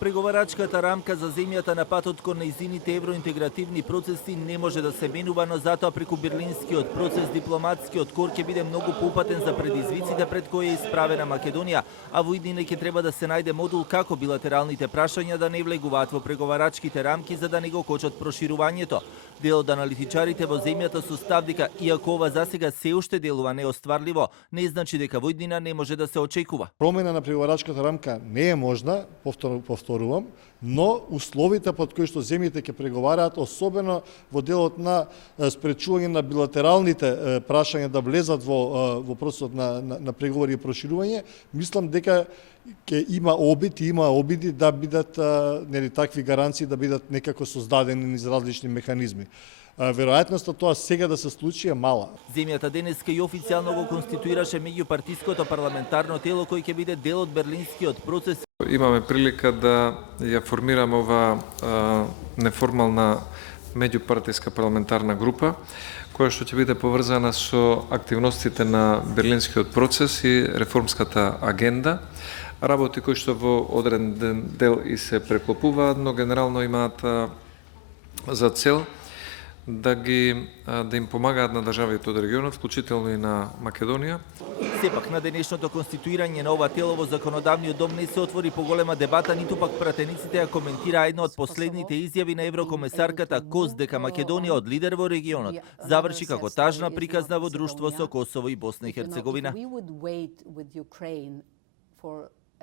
Преговарачката рамка за земјата на патот кон нејзините евроинтегративни процеси не може да се менува, но затоа преку берлинскиот процес дипломатскиот кор ќе биде многу поупатен за предизвиците пред кои е исправена Македонија, а во иднина ќе треба да се најде модул како билатералните прашања да не влегуваат во преговарачките рамки за да не го кочат проширувањето. Дел од аналитичарите во земјата со став дека иако ова засега се уште делува неостварливо, не значи дека во иднина не може да се очекува. Промена на преговарачката рамка не е можна, повторувам, но условите под кои што земјите ќе преговараат, особено во делот на спречување на билатералните прашања да влезат во процесот на преговори и проширување, мислам дека ќе има обиди да бидат такви гаранции да бидат некако создадени низ различни механизми. Веројатноста тоа сега да се случи е мала. Земјата денеска и официјално го конституираше меѓупартиското парламентарно тело кој ќе биде дел од берлинскиот процес. Имаме прилика да ја формираме ова неформална меѓупартиска парламентарна група, која што ќе биде поврзана со активностите на берлинскиот процес и реформската агенда. Работи кои што во одреден дел и се преклопуваат, но генерално имаат за цел да им помагаат на државите од регионот, вклучително и на Македонија. Сепак на денешното конституирање на ова тело во законодавниот дом не се отвори поголема дебата, ниту пак пратениците ја коментираа една од последните изјави на еврокомесарката Коз дека Македонија од лидер во регионот заврши како тажна приказна во друштво со Косово и Босна и Херцеговина.